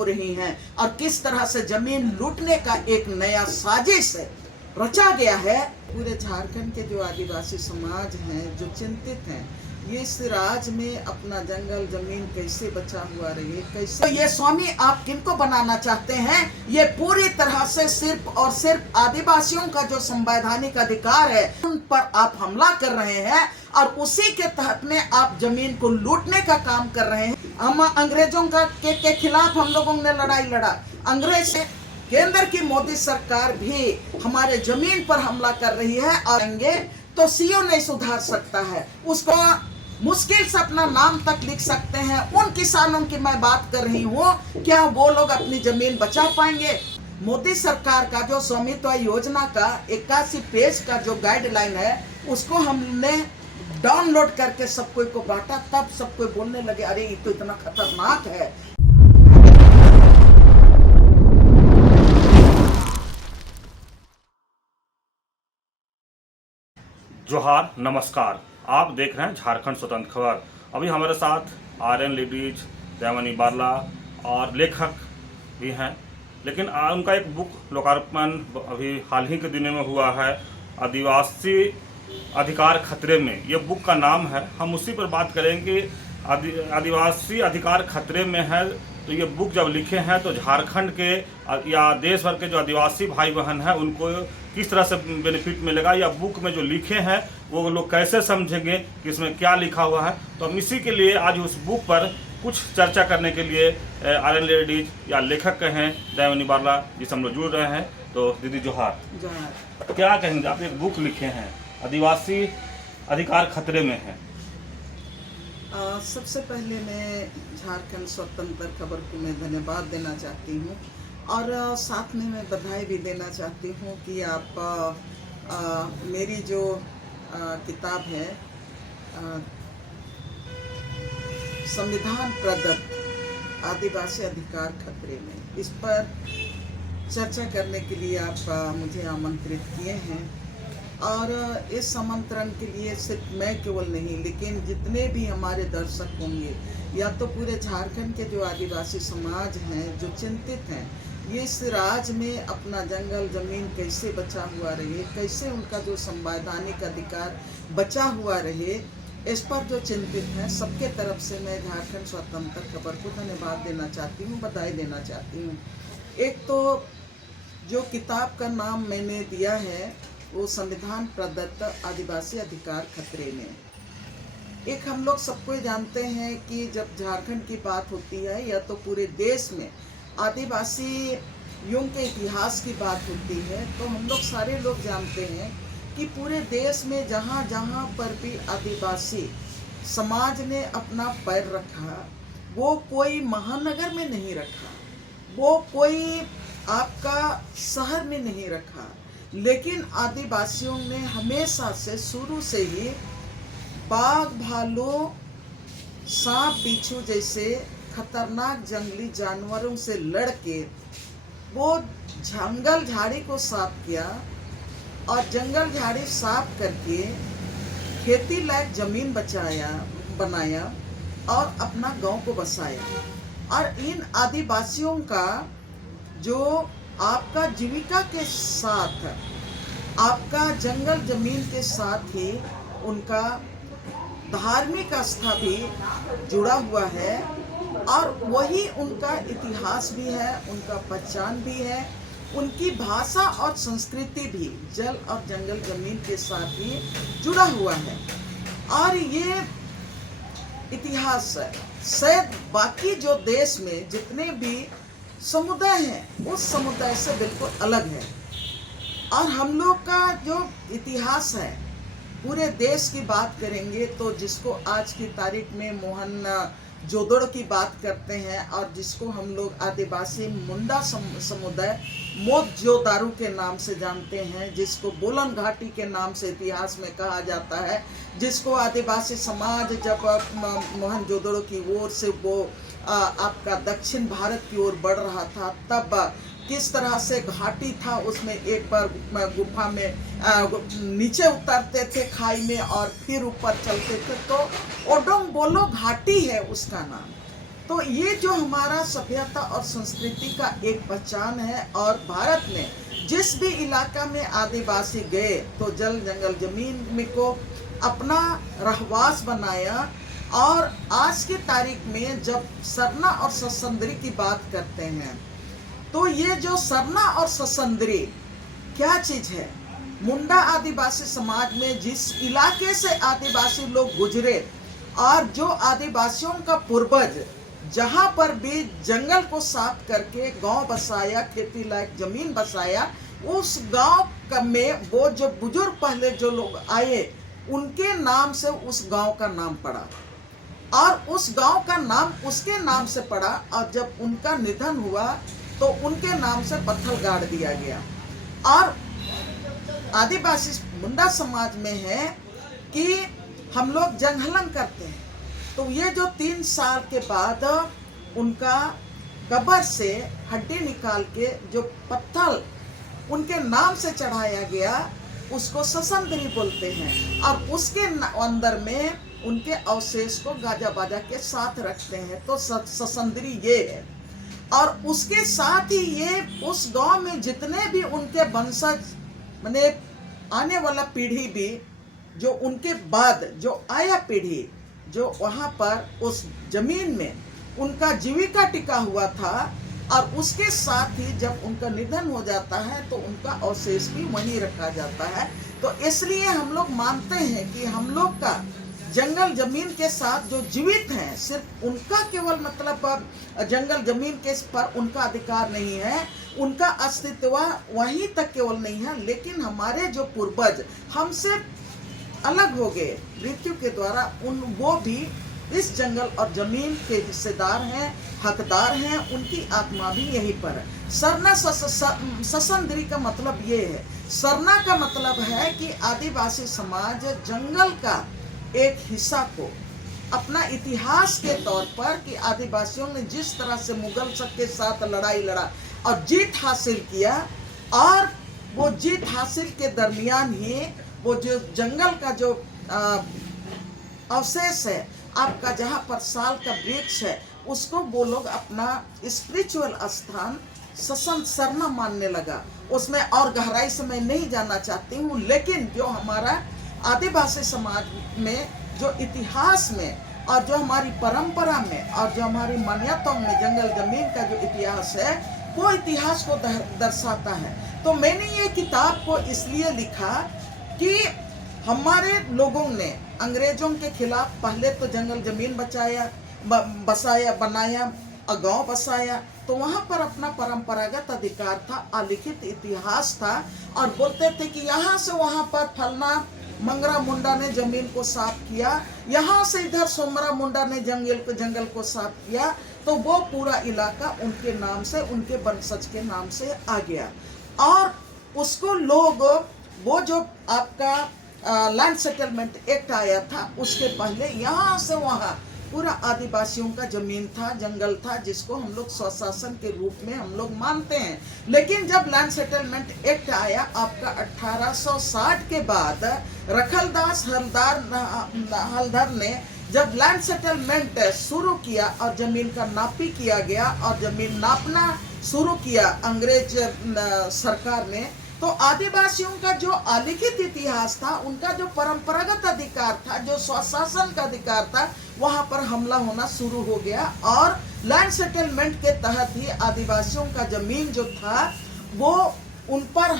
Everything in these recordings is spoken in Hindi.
हो रही हैं और किस तरह से जमीन लूटने का एक नया साजिश रचा गया है। पूरे झारखंड के जो आदिवासी समाज हैं, जो चिंतित हैं, ये इस राज्य में अपना जंगल जमीन कैसे बचा हुआ रहे, कैसे। तो ये स्वामी आप किनको बनाना चाहते हैं? ये पूरी तरह से सिर्फ और सिर्फ आदिवासियों का जो संवैधानिक अधिकार है उन पर आप हमला कर रहे हैं और उसी के तहत में आप जमीन को लूटने का काम कर रहे हैं। हम अंग्रेजों के खिलाफ हम लोगों ने लड़ाई लड़ा, अंग्रेज से केंद्र की मोदी सरकार भी हमारे जमीन पर हमला कर रही है और तो सीओ नहीं सुधार सकता है, उसको मुश्किल से अपना नाम तक लिख सकते हैं। उन किसानों की मैं बात कर रही हूँ, क्या वो लोग अपनी जमीन बचा पाएंगे? मोदी सरकार का जो स्वामित्व योजना का 81 पेज का जो गाइडलाइन है उसको हमने डाउनलोड करके सब कोई को बांटा, तब सब कोई बोलने लगे अरे ये तो इतना खतरनाक है। जोहार, नमस्कार। आप देख रहे हैं झारखंड स्वतंत्र खबर। अभी हमारे साथ आर्यन लेडीज, देवनी बारला और लेखक भी हैं, लेकिन उनका एक बुक लोकार्पण अभी हाल ही के दिनों में हुआ है, आदिवासी अधिकार खतरे में। ये बुक का नाम है। हम उसी पर बात करेंगे। आदिवासी अधिकार खतरे में है, तो ये बुक जब लिखे हैं तो झारखंड के या देश भर के जो आदिवासी भाई बहन हैं उनको किस तरह से बेनिफिट मिलेगा, या बुक में जो लिखे हैं वो लोग कैसे समझेंगे कि इसमें क्या लिखा हुआ है। तो हम इसी के लिए आज उस बुक पर कुछ चर्चा करने के लिए आर्यन लेडीज या लेखक कहें देवनी बारला जी से हम लोग जुड़ रहे हैं। तो दीदी जोहार, क्या कहेंगे? आप एक बुक लिखे हैं, आदिवासी अधिकार खतरे में है। सबसे पहले मैं झारखंड स्वतंत्र खबर को मैं धन्यवाद देना चाहती हूँ और साथ में मैं बधाई भी देना चाहती हूँ कि आप मेरी जो किताब है संविधान प्रदत्त आदिवासी अधिकार खतरे में, इस पर चर्चा करने के लिए आप मुझे आमंत्रित किए हैं। और इस आमंत्रण के लिए सिर्फ मैं केवल नहीं, लेकिन जितने भी हमारे दर्शक होंगे या तो पूरे झारखंड के जो आदिवासी समाज हैं, जो चिंतित हैं, ये इस राज्य में अपना जंगल जमीन कैसे बचा हुआ रहे, कैसे उनका जो संवैधानिक अधिकार बचा हुआ रहे, इस पर जो चिंतित हैं, सबके तरफ से मैं झारखंड स्वतंत्र खबर को धन्यवाद देना चाहती हूँ, बधाई देना चाहती हूँ। एक तो जो किताब का नाम मैंने दिया है वो संविधान प्रदत्त आदिवासी अधिकार खतरे में। एक हम लोग सबको जानते हैं कि जब झारखंड की बात होती है या तो पूरे देश में आदिवासियों के इतिहास की बात होती है, तो हम लोग सारे लोग जानते हैं कि पूरे देश में जहाँ जहाँ पर भी आदिवासी समाज ने अपना पैर रखा, वो कोई महानगर में नहीं रखा, वो कोई आपका शहर में नहीं रखा, लेकिन आदिवासियों ने हमेशा से शुरू से ही बाघ भालू सांप बिच्छू जैसे खतरनाक जंगली जानवरों से लड़के वो जंगल झाड़ी को साफ किया और जंगल झाड़ी साफ करके खेती लायक जमीन बनाया और अपना गांव को बसाया। और इन आदिवासियों का जो आपका जीविका के साथ, आपका जंगल जमीन के साथ ही उनका धार्मिक आस्था भी जुड़ा हुआ है और वही उनका इतिहास भी है, उनका पहचान भी है, उनकी भाषा और संस्कृति भी जल और जंगल जमीन के साथ ही जुड़ा हुआ है। और ये इतिहास शायद बाकी जो देश में जितने भी समुदाय हैं उस समुदाय से बिल्कुल अलग है। और हम लोग का जो इतिहास है, पूरे देश की बात करेंगे तो जिसको आज की तारीख में मोहन जोदड़ो की बात करते हैं और जिसको हम लोग आदिवासी मुंडा समुदाय मोहनजोदड़ो के नाम से जानते हैं, जिसको बोलन घाटी के नाम से इतिहास में कहा जाता है, जिसको आदिवासी समाज जब मोहनजोदड़ो की ओर से वो आपका दक्षिण भारत की ओर बढ़ रहा था, तब किस तरह से घाटी था, उसमें एक बार गुफा में नीचे उतरते थे खाई में और फिर ऊपर चलते थे, तो ओडोंग बोलो घाटी है उसका नाम। तो ये जो हमारा सभ्यता और संस्कृति का एक पहचान है। और भारत में जिस भी इलाका में आदिवासी गए तो जल जंगल जमीन में को अपना रहवास बनाया। और आज की तारीख में जब सरना और ससंद्री की बात करते हैं तो ये जो सरना और ससंद्री क्या चीज है? मुंडा आदिवासी समाज में जिस इलाके से आदिवासी लोग गुजरे और जो आदिवासियों का पूर्वज जहां पर भी जंगल को साफ करके गांव बसाया, खेती लायक जमीन बसाया, उस गांव में वो जो बुजुर्ग पहले जो लोग आए उनके नाम से उस गांव का नाम पड़ा और उस गांव का नाम उसके नाम से पड़ा। और जब उनका निधन हुआ तो उनके नाम से पत्थर गाड़ दिया गया। और आदिवासी मुंडा समाज में है कि हम लोग जंगलन करते हैं, तो ये जो 3 साल के बाद उनका कब्र से हड्डी निकाल के जो पत्थर उनके नाम से चढ़ाया गया उसको ससंद्री बोलते हैं। और उसके अंदर में उनके अवशेष को गाजा बाजा के साथ रखते हैं, तो ससंद्री ये है। और उसके साथ ही ये उस गांव में जितने भी उनके वंशज माने आने वाला पीढ़ी भी जो उनके बाद जो आया पीढ़ी जो वहाँ पर उस जमीन में उनका जीविका टिका हुआ था, और उसके साथ ही जब उनका निधन हो जाता है तो उनका अवशेष भी वहीं रखा जाता है। तो इसलिए हम लोग मानते हैं कि हम लोग का जंगल जमीन के साथ जो जीवित हैं, सिर्फ उनका केवल मतलब जंगल जमीन के पर उनका अधिकार नहीं है, उनका अस्तित्व वहीं तक केवल नहीं है, लेकिन हमारे जो पूर्वज हमसे अलग हो गए मृत्यु के द्वारा, वो भी इस जंगल और जमीन के हिस्सेदार हैं, हकदार हैं, उनकी आत्मा भी यहीं पर है। सरना ससंद्री का मतलब ये है, सरना का मतलब है कि आदिवासी समाज जंगल का एक हिस्सा को अपना इतिहास के तौर पर कि आदिवासियों ने जिस तरह से मुगल सब के साथ लड़ाई लड़ा और जीत हासिल किया, और वो जीत हासिल के दरमियान ही वो जो जंगल का जो अवशेष है आपका, जहाँ पर साल का वृक्ष है, उसको वो लोग अपना स्पिरिचुअल स्थान सरना मानने लगा। उसमें और गहराई से मैं नहीं जानना चाहती हूँ, लेकिन जो हमारा आदिवासी समाज में जो इतिहास में और जो हमारी परंपरा में और जो हमारी मान्यताओं में जंगल जमीन का जो इतिहास है वो इतिहास को दर्शाता है। तो मैंने ये किताब को इसलिए लिखा कि हमारे लोगों ने अंग्रेजों के खिलाफ पहले तो जंगल जमीन बसाया बनाया और गांव बसाया, तो वहाँ पर अपना परंपरागत अधिकार था, अलिखित इतिहास था, और बोलते थे कि यहाँ से वहाँ पर फलना मंगरा मुंडा ने जमीन को साफ किया, यहाँ से इधर सोमरा मुंडा ने जंगल को साफ किया, तो वो पूरा इलाका उनके नाम से, उनके वंशज के नाम से आ गया। और उसको लोग वो जो आपका लैंड सेटलमेंट एक्ट आया था उसके पहले यहाँ से वहाँ पूरा आदिवासियों का जमीन था, जंगल था, जिसको हम लोग स्वशासन के रूप में हम लोग मानते हैं। लेकिन जब लैंड सेटलमेंट एक्ट आया आपका 1860 के बाद, रखलदास हलधर ने जब लैंड सेटलमेंट शुरू किया और जमीन का नापी किया गया और जमीन नापना शुरू किया अंग्रेज सरकार ने, तो आदिवासियों का जो अलिखित इतिहास था, उनका जो परंपरागत अधिकार था, जो स्वशासन का अधिकार था, वहां पर हमला होना शुरू हो गया। और लैंड सेटलमेंट के तहत ही आदिवासियों का जमीन जो था वो उन पर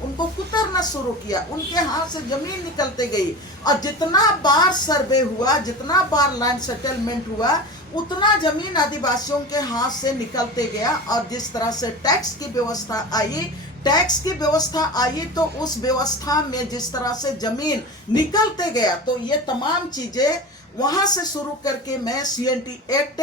उनको कुतरना शुरू किया, उनके हाथ से जमीन निकलते गई। और जितना बार सर्वे हुआ, जितना बार लैंड सेटलमेंट हुआ, उतना जमीन आदिवासियों के हाथ से निकलते गया। और जिस तरह से टैक्स की व्यवस्था आई तो उस व्यवस्था में जिस तरह से जमीन निकलते गया, तो ये तमाम चीजें वहां से शुरू करके मैं CNT एक्ट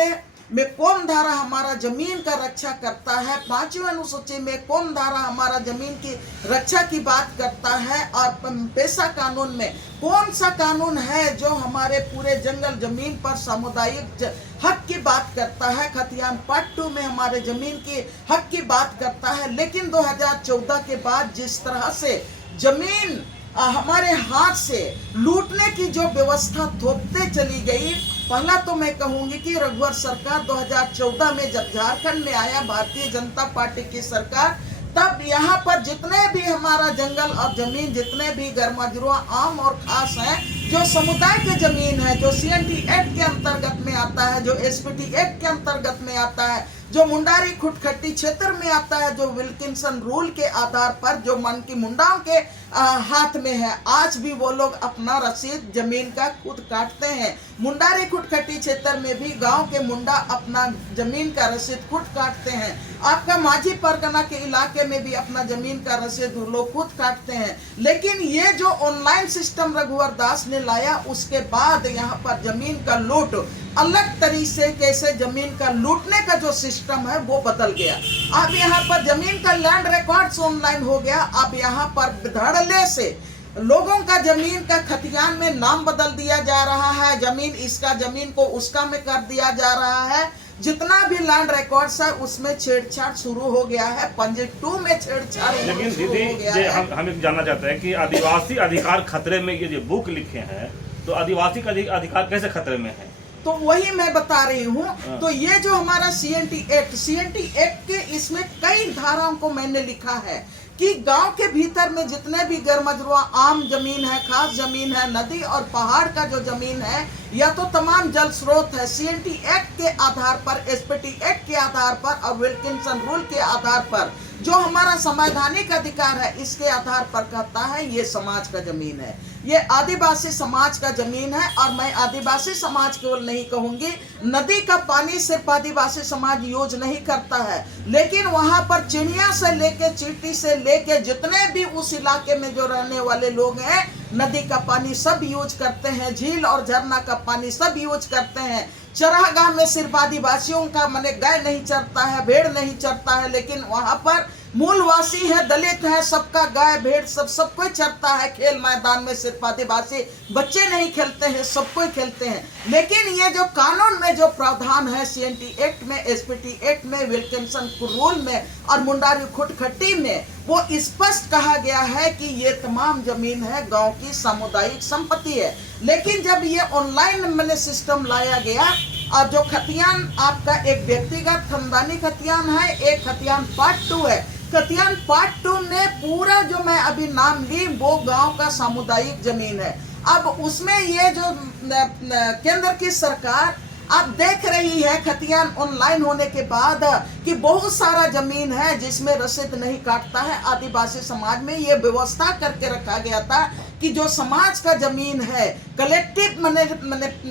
में कौन धारा हमारा जमीन का रक्षा करता है, 5वीं अनुसूची में कौन धारा हमारा जमीन की रक्षा की बात करता है, और पेशा कानून में कौन सा कानून है जो हमारे पूरे जंगल जमीन पर सामुदायिक हक की बात करता है, खतियान पार्ट 2 में हमारे जमीन की हक की बात करता है। लेकिन 2014 के बाद जिस तरह से जमीन हमारे हाथ से लूटने की जो व्यवस्था थोपते चली गई, पहला तो मैं कहूंगी कि रघुवर सरकार 2014 में जब झारखंड में आया भारतीय जनता पार्टी की सरकार, तब यहाँ पर जितने भी हमारा जंगल और जमीन, जितने भी गर्मजरुआ आम और खास हैं, जो समुदाय के जमीन है, जो CNT एक्ट के अंतर्गत में आता है, जो SPT एक्ट के अंतर्गत में आता है, जो मुंडारी खुटखट्टी क्षेत्र में आता है, जो विल्किंसन रूल के आधार पर जो मन की मुंडाओं के हाथ में है, आज भी वो लोग अपना रसीद जमीन का खुद काटते हैं। मुंडारी खुटखट्टी क्षेत्र में भी गांव के मुंडा अपना जमीन का रसीद खुद काटते हैं। आपका माझी परगना के इलाके में भी अपना जमीन का रसीद लोग खुद काटते हैं। लेकिन ये जो ऑनलाइन सिस्टम रघुवर दास ने लाया, उसके बाद यहाँ पर जमीन का लूट, अलग तरीके से कैसे जमीन का लूटने का जो सिस्टम है वो बदल गया। अब यहाँ पर जमीन का लैंड रिकॉर्ड्स ऑनलाइन हो गया। अब यहाँ पर धड़ल्ले से लोगों का जमीन का खतियान में नाम बदल दिया जा रहा है, जमीन इसका जमीन को उसका में कर दिया जा रहा है। जितना भी लैंड रिकॉर्ड्स है उसमें छेड़छाड़ शुरू हो गया है, पंजे 2 में छेड़छाड़ लेकिन शुरू दीदी, हो गया है। हम एक जानना चाहते हैं कि आदिवासी अधिकार खतरे में, ये जो बुक लिखे हैं, तो आदिवासी का अधिकार कैसे खतरे में है? तो वही मैं बता रही हूँ। तो ये जो हमारा CNT एक्ट के इसमें कई धाराओं को मैंने लिखा है कि गांव के भीतर में जितने भी गर्मजरुआ आम जमीन है, खास जमीन है, नदी और पहाड़ का जो जमीन है, या तो तमाम जल स्रोत है, CNT एक्ट के आधार पर, SPT एक्ट के आधार पर और विल्किंसन रूल के आधार पर जो हमारा संवैधानिक अधिकार है, इसके आधार पर कहता है ये समाज का जमीन है, ये आदिवासी समाज का जमीन है। और मैं आदिवासी समाज केवल नहीं कहूंगी, नदी का पानी सिर्फ आदिवासी समाज यूज नहीं करता है, लेकिन वहां पर चिड़िया से लेके, चींटी से लेके, जितने भी उस इलाके में जो रहने वाले लोग हैं, नदी का पानी सब यूज करते हैं, झील और झरना का पानी सब यूज करते हैं। चरागाह में सिर्फ आदिवासियों का माने गाय नहीं चरता है, भेड़ नहीं चरता है, लेकिन वहां पर मूलवासी है, दलित है, सबका गाय भेड़ सब कोई चरता है। खेल मैदान में सिर्फ आदिवासी बच्चे नहीं खेलते हैं, सब कोई खेलते हैं। लेकिन ये जो कानून में जो प्रावधान है, CNT एक्ट में, SPT एक्ट में, विल्किंसन रूल में और मुंडारी खुटखट्टी में, वो स्पष्ट कहा गया है कि ये तमाम जमीन है गांव की सामुदायिक संपत्ति है। लेकिन जब ये ऑनलाइन मैंने सिस्टम लाया गया, और जो खतियान आपका एक व्यक्तिगत खानदानी खतियान है, एक खतियान पार्ट 2 है। खतियान पार्ट 2 में पूरा जो मैं अभी नाम ली वो गांव का सामुदायिक जमीन है। अब उसमें ये जो केंद्र की सरकार आप देख रही है खतियान ऑनलाइन होने के बाद कि बहुत सारा जमीन है जिसमें रसीद नहीं काटता है। आदिवासी समाज में ये व्यवस्था करके रखा गया था कि जो समाज का जमीन है, कलेक्टिव मने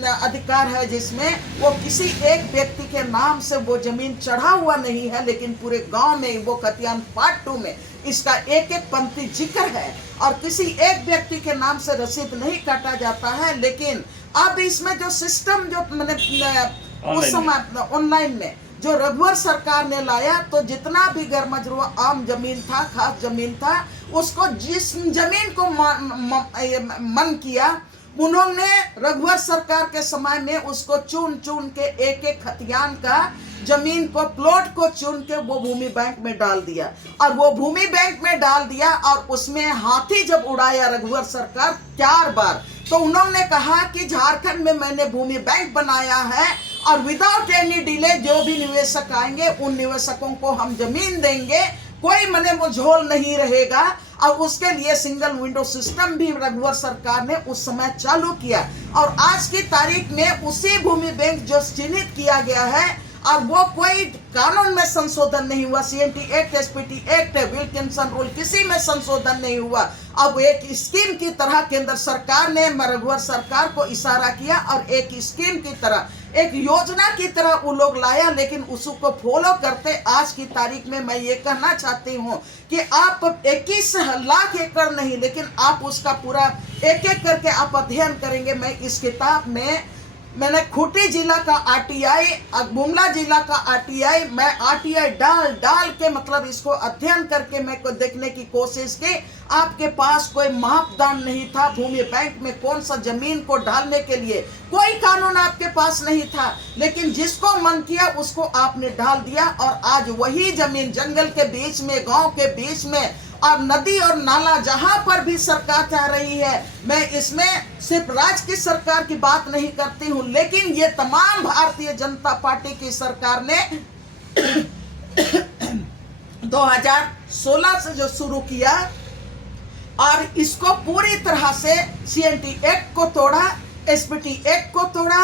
अधिकार है, जिसमें वो किसी एक व्यक्ति के नाम से वो जमीन चढ़ा हुआ नहीं है, लेकिन पूरे गांव में वो खतियान पार्ट 2 में इसका एक एक पंक्ति जिक्र है और किसी एक व्यक्ति के नाम से रसीद नहीं काटा जाता है। लेकिन अब इसमें जो सिस्टम जो मैंने उस समय ऑनलाइन में जो रघुवर सरकार ने लाया, तो जितना भी गर्मजरुआ आम जमीन था, खास जमीन था, उसको जिस जमीन को मन किया, उन्होंने रघुवर सरकार के समय में उसको चुन चुन के एक एक खतियान का जमीन को, प्लॉट को चुन के वो भूमि बैंक में डाल दिया। और वो भूमि बैंक में डाल दिया और उसमें हाथी जब उड़ाया रघुवर सरकार 4 बार, तो उन्होंने कहा कि झारखंड में मैंने भूमि बैंक बनाया है और विदाउट एनी डिले जो भी निवेशक आएंगे उन निवेशकों को हम जमीन देंगे, कोई मने वो झोल नहीं रहेगा। और उसके लिए सिंगल विंडो सिस्टम भी रघुवर सरकार ने उस समय चालू किया। और आज की तारीख में उसी भूमि बैंक जो चिन्हित किया गया है, और वो कोई कानून में संशोधन नहीं हुआ, CNT act, SPT act, Wilkinson rule, किसी में संशोधन नहीं हुआ। अब एक स्कीम की तरह केंद्र सरकार ने रघुवर सरकार को इशारा किया और एक स्कीम की तरह, एक योजना की तरह वो लोग लाया, लेकिन उसको फॉलो करते आज की तारीख में मैं ये कहना चाहती हूँ कि आप 21 लाख एकड़ नहीं, लेकिन आप उसका पूरा एक एक करके आप अध्ययन करेंगे। मैं इस किताब में मैंने खूंटी जिला का RTI, गुमला जिला का RTI, मैं RTI डाल के मतलब इसको अध्ययन करके मैं को देखने की कोशिश की। आपके पास कोई मापदंड नहीं था भूमि बैंक में कौन सा जमीन को डालने के लिए, कोई कानून आपके पास नहीं था, लेकिन जिसको मन किया उसको आपने डाल दिया। और आज वही जमीन जंगल के बीच में, गांव के बीच में और नदी और नाला जहां पर भी सरकार चाह रही है, मैं इसमें सिर्फ राज्य की सरकार की बात नहीं करती हूं, लेकिन ये तमाम भारतीय जनता पार्टी की सरकार ने 2016 से जो शुरू किया और इसको पूरी तरह से CNT एक्ट को तोड़ा, SPT एक्ट को तोड़ा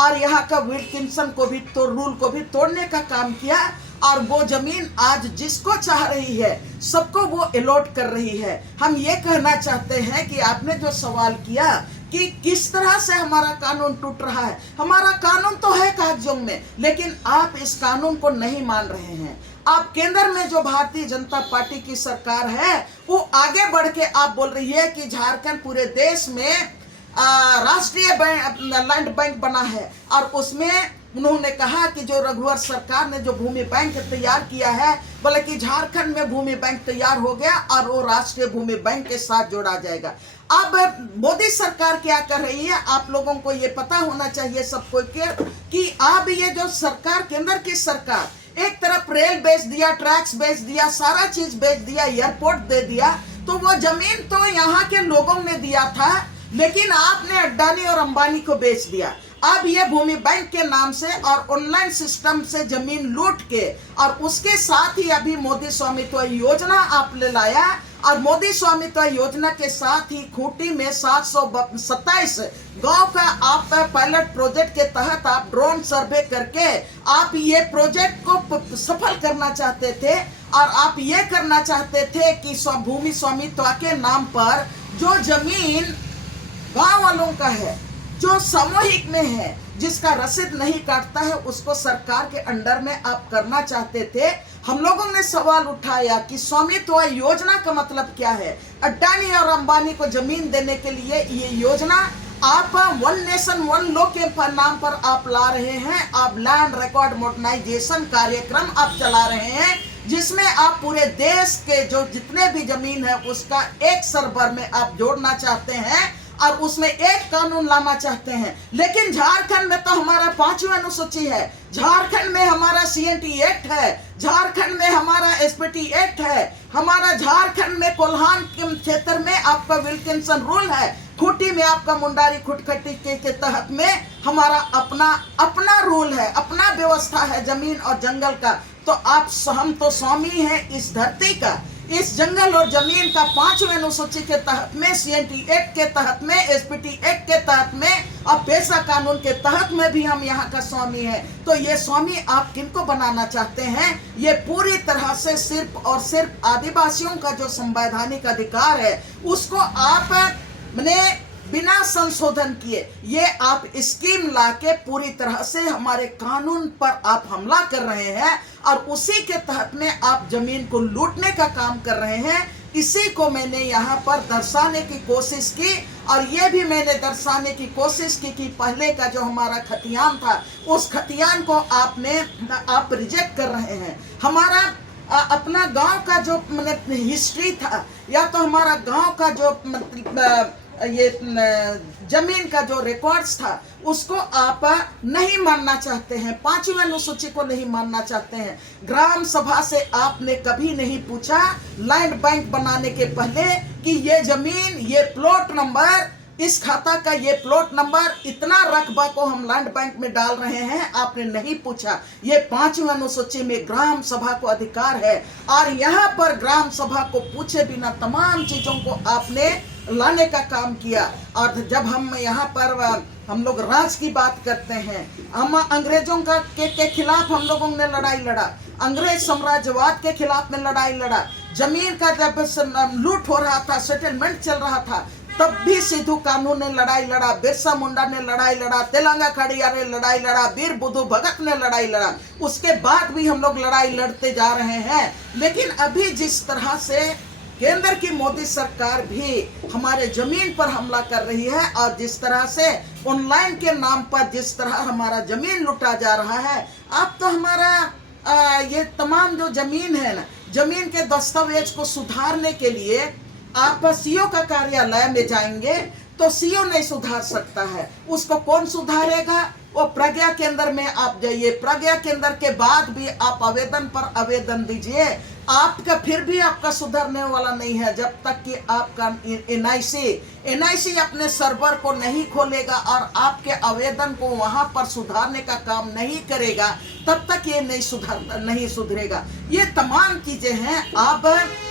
और यहाँ का विल्किंसन को भी तो रूल को भी तोड़ने का काम किया। और वो जमीन आज जिसको चाह रही है सबको वो अलॉट कर रही है। हम ये कहना चाहते हैं कि आपने जो सवाल किया कि किस तरह से हमारा कानून टूट रहा है, हमारा कानून तो है कागजों में, लेकिन आप इस कानून को नहीं मान रहे हैं। आप केंद्र में जो भारतीय जनता पार्टी की सरकार है वो आगे बढ़ के आप बोल रही है कि झारखंड पूरे देश में राष्ट्रीय लैंड बैंक बना है, और उसमें उन्होंने कहा कि जो रघुवर सरकार ने जो भूमि बैंक तैयार किया है, बोले कि झारखंड में भूमि बैंक तैयार हो गया और वो राष्ट्रीय भूमि बैंक के साथ जोड़ा जाएगा। अब मोदी सरकार क्या कर रही है, आप लोगों को ये पता होना चाहिए सबको कि अब ये जो सरकार, केंद्र की सरकार, एक तरफ रेल बेच दिया, ट्रैक्स बेच दिया, सारा चीज बेच दिया, एयरपोर्ट दे दिया, तो वो जमीन तो यहाँ के लोगों ने दिया था, लेकिन आपने अडानी और अंबानी को बेच दिया। अब ये भूमि बैंक के नाम से और ऑनलाइन सिस्टम से जमीन लूट के, और उसके साथ ही अभी मोदी स्वामित्व योजना आप ले लाया, और मोदी स्वामित्व योजना के साथ ही खूंटी में 727 गांव का आप पायलट प्रोजेक्ट के तहत आप ड्रोन सर्वे करके आप ये प्रोजेक्ट को सफल करना चाहते थे। और आप ये करना चाहते थे कि भूमि स्वामित्व के नाम पर जो जमीन गांव वालों का है, जो सामूहिक में है, जिसका रसीद नहीं काटता है, उसको सरकार के अंडर में आप करना चाहते थे। हम लोगों ने सवाल उठाया कि स्वामित्व योजना का मतलब क्या है। अडानी और अंबानी को जमीन देने के लिए ये योजना आप वन नेशन वन लॉ के नाम पर आप ला रहे हैं। आप लैंड रिकॉर्ड मॉडर्नाइजेशन कार्यक्रम आप चला रहे हैं, जिसमें आप पूरे देश के जो जितने भी जमीन है उसका एक सर्वर में आप जोड़ना चाहते हैं और उसमें एक कानून लाना चाहते हैं। लेकिन झारखंड में तो हमारा 5वीं अनुसूची है, झारखंड में हमारा CNT एक्ट है, झारखंड में हमारा SPT एक्ट है, हमारा झारखंड में कोल्हान के क्षेत्र में आपका विल्किंसन रूल है, खूंटी में आपका मुंडारी खुटखटी के तहत में हमारा अपना रूल है, अपना व्यवस्था है जमीन और जंगल का। तो हम तो स्वामी हैं इस धरती का, इस जंगल और जमीन का 5वीं अनुसूची के तहत में, CNT एक्ट के तहत में, SPT एक्ट के तहत में और पेशा कानून के तहत में भी हम यहाँ का स्वामी है। तो ये स्वामी आप किनको बनाना चाहते हैं? ये पूरी तरह से सिर्फ और सिर्फ आदिवासियों का जो संवैधानिक अधिकार है उसको आपने बिना संशोधन किए ये आप स्कीम लाके पूरी तरह से हमारे कानून पर आप हमला कर रहे हैं, और उसी के तहत में आप जमीन को लूटने का काम कर रहे हैं। इसी को मैंने यहाँ पर दर्शाने की कोशिश की, और ये भी मैंने दर्शाने की कोशिश की कि पहले का जो हमारा खतियान था उस खतियान को आप रिजेक्ट कर रहे हैं। हमारा अपना गांव का जो हिस्ट्री था, या तो हमारा गांव का जो ये जमीन का जो रिकॉर्ड्स था उसको आप नहीं मानना चाहते हैं, 5वीं अनुसूची को नहीं मानना चाहते हैं। ग्राम सभा से आपने कभी नहीं पूछा लैंड बैंक बनाने के पहले कि ये जमीन, ये प्लॉट नंबर, इस खाता का ये प्लॉट नंबर, इतना रकबा को हम लैंड बैंक में डाल रहे हैं, आपने नहीं पूछा। ये 5वीं अनुसूची में ग्राम सभा को अधिकार है, और यहाँ पर ग्राम सभा को पूछे बिना तमाम चीजों को आपने लाने का काम किया। और जब हम यहाँ पर हम लोग राज की बात करते हैं, हम अंग्रेजों के खिलाफ हम लोगों ने लड़ाई लड़ा, अंग्रेज साम्राज्यवाद के खिलाफ में लड़ाई लड़ा, जमीन का जब लूट हो रहा था, सेटलमेंट चल रहा था, तब भी सिद्धू कानू ने लड़ाई लड़ा, बिरसा मुंडा ने लड़ाई लड़ा, तेलंगा खड़िया ने लड़ाई लड़ा, वीर बुद्धू भगत ने लड़ाई लड़ा। उसके बाद भी हम लोग लड़ाई लड़ते जा रहे हैं। लेकिन अभी जिस तरह से केंद्र की मोदी सरकार भी हमारे जमीन पर हमला कर रही है, और जिस तरह से ऑनलाइन के नाम पर जिस तरह हमारा जमीन लुटा जा रहा है, आप तो हमारा ये तमाम जो जमीन है ना, जमीन के दस्तावेज को सुधारने के लिए आप CO का कार्यालय में जाएंगे तो CO नहीं सुधार सकता है, उसको कौन सुधारेगा? वो प्रज्ञा केंद्र में आप जाइए। प्रज्ञा केंद्र के बाद भी आप आवेदन पर आवेदन दीजिए, आपका फिर भी आपका सुधरने वाला नहीं है जब तक कि आपका एनआईसी अपने सर्वर को नहीं खोलेगा और आपके आवेदन को वहां पर सुधारने का काम नहीं करेगा, तब तक ये नहीं सुधरेगा। ये तमाम चीजें हैं। अब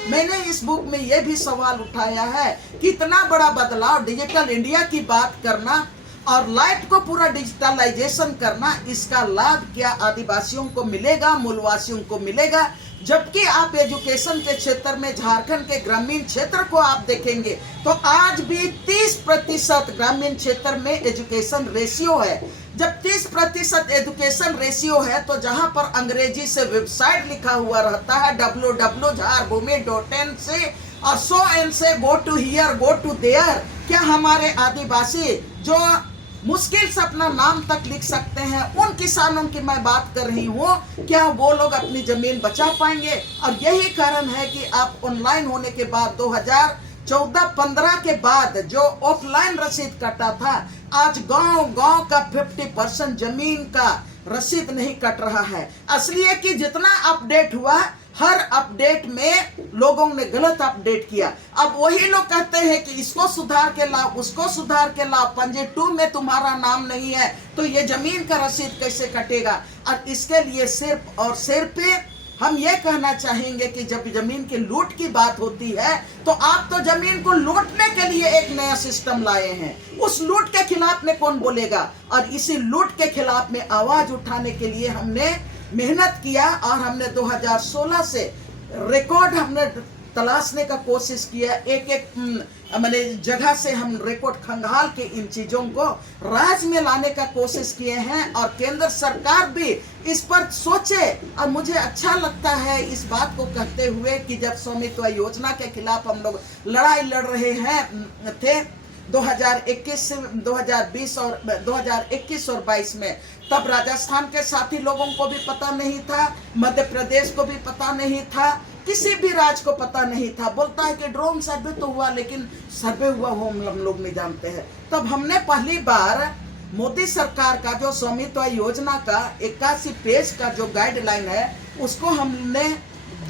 मैंने इस बुक में ये भी सवाल उठाया है कि इतना बड़ा बदलाव, डिजिटल इंडिया की बात करना और लाइट को पूरा डिजिटलाइजेशन करना, इसका लाभ क्या आदिवासियों को मिलेगा, मूलवासियों को मिलेगा? जबकि आप एजुकेशन के क्षेत्र में झारखंड के ग्रामीण क्षेत्र को आप देखेंगे तो आज भी 30% ग्रामीण क्षेत्र में एजुकेशन रेशियो है। जब 30% एजुकेशन रेशियो है तो जहां पर अंग्रेजी से वेबसाइट लिखा हुआ रहता है www.jharkhand.in से और 100N से go to here go to there, क्या हमारे आदिवासी जो मुश्किल से अपना नाम तक लिख सकते हैं, उन किसानों की मैं बात कर रही हूँ, क्या वो लोग अपनी जमीन बचा पाएंगे? और यही कारण है कि आप ऑनलाइन होने के बाद 2014-15 के बाद जो ऑफलाइन रसीद कटा था, आज गांव का 50% जमीन का रसीद नहीं कट रहा है। इसलिए कि जितना अपडेट हुआ, हर अपडेट में लोगों ने गलत अपडेट किया। अब वही लोग कहते हैं कि इसको सुधार के लाओ, उसको सुधार के लाओ, पंजे 2 में तुम्हारा नाम नहीं है तो ये जमीन का रसीद कैसे कटेगा? और इसके लिए सिर्फ और सिर्फ हम ये कहना चाहेंगे कि जब जमीन की लूट की बात होती है तो आप तो जमीन को लूटने के लिए एक नया सिस्टम लाए हैं, उस लूट के खिलाफ में कौन बोलेगा? और इसी लूट के खिलाफ में आवाज उठाने के लिए हमने मेहनत किया और हमने 2016 से रिकॉर्ड हमने तलाशने का कोशिश किया। एक मैंने जगह से हम रिकॉर्ड खंगाल के इन चीजों को राज्य में लाने का कोशिश किए हैं और केंद्र सरकार भी इस पर सोचे। और मुझे अच्छा लगता है इस बात को कहते हुए कि जब स्वामित्व योजना के खिलाफ हम लोग लड़ाई लड़ रहे थे 2021 से 2020 और 2021 और 22 में, तब राजस्थान के साथी लोगों को भी पता नहीं था, मध्य प्रदेश को भी पता नहीं था, किसी भी राज्य को पता नहीं था। बोलता है कि ड्रोन सर्वे तो हुआ, लेकिन सर्वे हुआ हो हम लोग नहीं जानते हैं। तब हमने पहली बार मोदी सरकार का जो स्वामित्व योजना का 81 पेज का जो गाइडलाइन है उसको हमने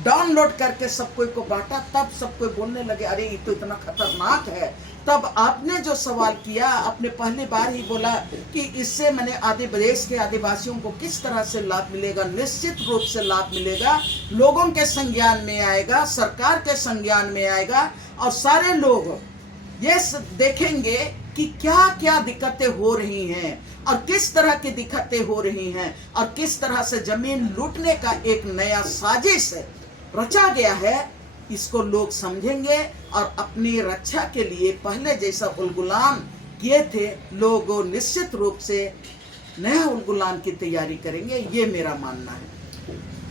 डाउनलोड करके सब कोई को बांटा। तब सब कोई बोलने लगे अरे ये तो इतना खतरनाक है। तब आपने जो सवाल किया, आपने पहली बार ही बोला कि इससे मैंने आंध्र प्रदेश के आदिवासियों को किस तरह से लाभ मिलेगा। निश्चित रूप से लाभ मिलेगा, लोगों के संज्ञान में आएगा, सरकार के संज्ञान में आएगा और सारे लोग ये देखेंगे कि क्या क्या दिक्कतें हो रही हैं और किस तरह की दिक्कतें हो रही हैं और किस तरह से जमीन लूटने का एक नया साजिश रचा गया है। इसको लोग समझेंगे और अपनी रक्षा के लिए पहले जैसा उलगुलान किए थे लोग निश्चित रूप से नया उलगुलान की तैयारी करेंगे, ये मेरा मानना है।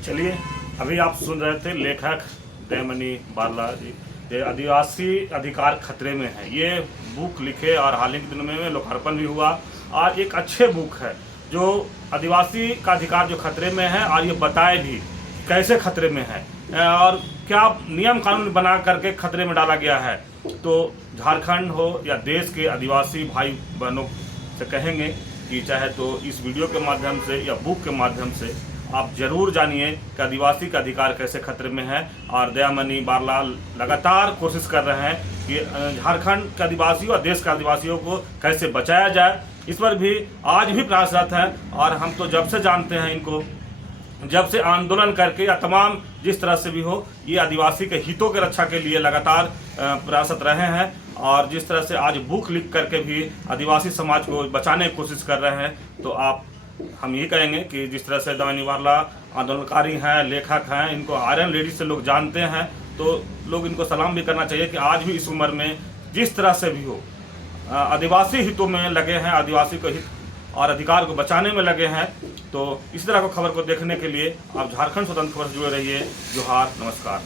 चलिए, अभी आप सुन रहे थे लेखक दयामणि बारला जी, आदिवासी अधिकार खतरे में है। ये बुक लिखे और हाल ही के दिनों में लोकार्पण भी हुआ और एक अच्छे बुक है जो आदिवासी का अधिकार जो खतरे में है और ये बताए भी कैसे खतरे में है और क्या नियम कानून बना करके खतरे में डाला गया है। तो झारखंड हो या देश के आदिवासी भाई बहनों से कहेंगे कि चाहे तो इस वीडियो के माध्यम से या बुक के माध्यम से आप जरूर जानिए कि आदिवासी का अधिकार कैसे खतरे में है। और दयामणि बारला लगातार कोशिश कर रहे हैं कि झारखंड के आदिवासियों और देश के आदिवासियों को कैसे बचाया जाए, इस पर भी आज भी प्रयासरत हैं। और हम तो जब से जानते हैं इनको, जब से आंदोलन करके या तमाम जिस तरह से भी हो, ये आदिवासी के हितों के रक्षा के लिए लगातार प्रयासरत रहे हैं। और जिस तरह से आज बुक लिख करके भी आदिवासी समाज को बचाने की कोशिश कर रहे हैं, तो हम ये कहेंगे कि जिस तरह से दयामणि बारला आंदोलनकारी हैं, लेखक हैं, इनको आयरन लेडी से लोग जानते हैं, तो लोग इनको सलाम भी करना चाहिए कि आज भी इस उम्र में जिस तरह से भी हो आदिवासी हितों में लगे हैं, आदिवासी को हित और अधिकार को बचाने में लगे हैं। तो इस तरह को खबर को देखने के लिए आप झारखंड स्वतंत्र खबर से जुड़े रहिए। जोहार, नमस्कार।